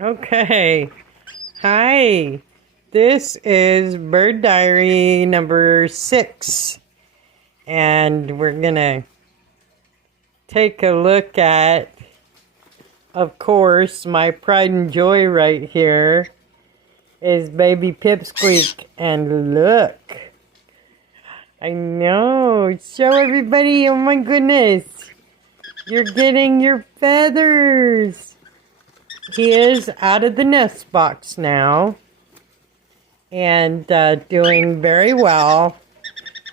Okay. Hi. This is Bird Diary number 6. And we're going to take a look at, of course, my pride and joy right here is Baby Pip Squeak. And look. I know. Show everybody. Oh my goodness. You're getting your feathers. He is out of the nest box now and doing very well.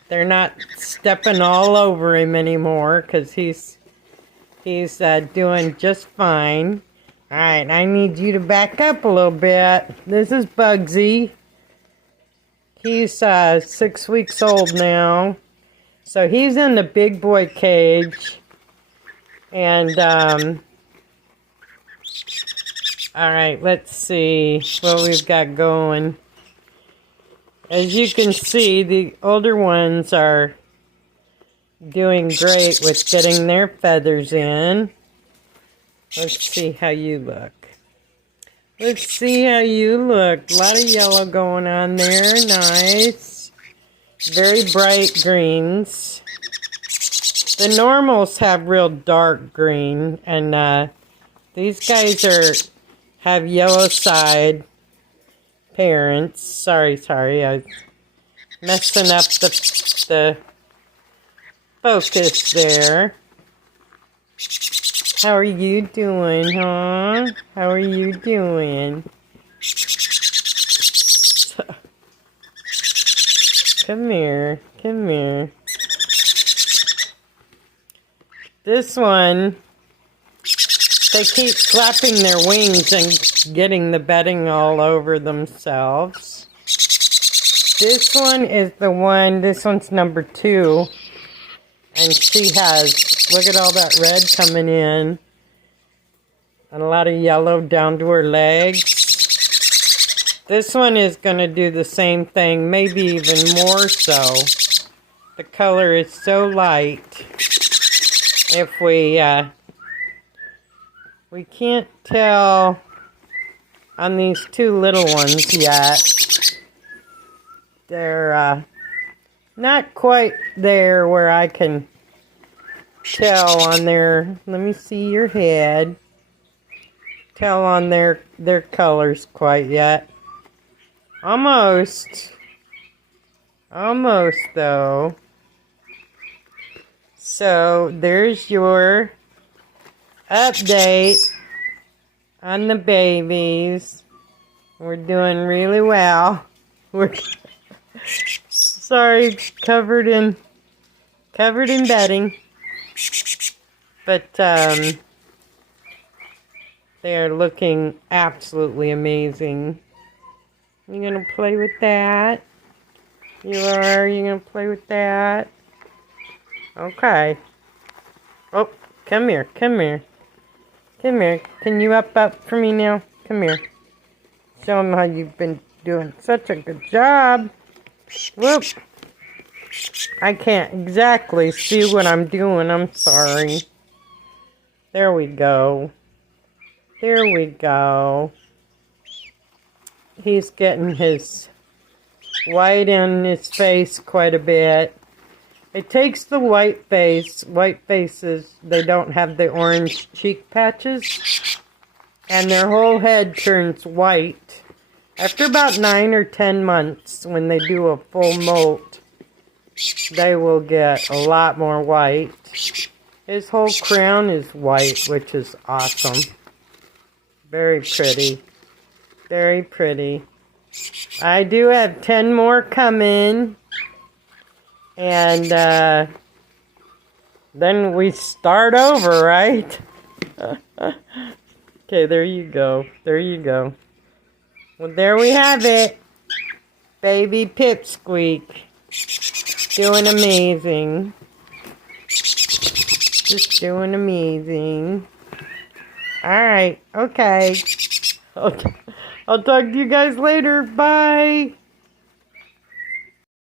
They're not stepping all over him anymore because he's doing just fine. All right, I need you to back up a little bit. This is Bugsy. He's 6 weeks old now. So he's in the big boy cage. And alright, let's see what we've got going. As you can see, the older ones are doing great with getting their feathers in. Let's see how you look. Let's see how you look. A lot of yellow going on there. Nice. Very bright greens. The normals have real dark green, and these guys have yellow side parents. Sorry, I was messing up the focus there. How are you doing, huh? How are you doing? Come here. This one, they keep flapping their wings and getting the bedding all over themselves. This one is this one's number 2. And she has, look at all that red coming in. And a lot of yellow down to her legs. This one is going to do the same thing, maybe even more so. The color is so light. If we can't tell on these 2 little ones yet. They're not quite there where I can tell on their, let me see your head, tell on their colors quite yet. Almost though. So there's your update on the babies. We're doing really well. We're sorry, covered in bedding, but they are looking absolutely amazing. You gonna play with that? You gonna play with that? Okay. Oh, come here. Can you up for me now? Come here. Show them how you've been doing such a good job. Whoop. I can't exactly see what I'm doing. I'm sorry. There we go. He's getting his white in his face quite a bit. It takes the white face. White faces, they don't have the orange cheek patches. And their whole head turns white. After about 9 or 10 months, when they do a full molt, they will get a lot more white. His whole crown is white, which is awesome. Very pretty. Very pretty. I do have 10 more coming. And then we start over, right? Okay, there you go. Well, there we have it. Baby Pip Squeak. Doing amazing. Just doing amazing. Alright, okay. I'll talk to you guys later. Bye.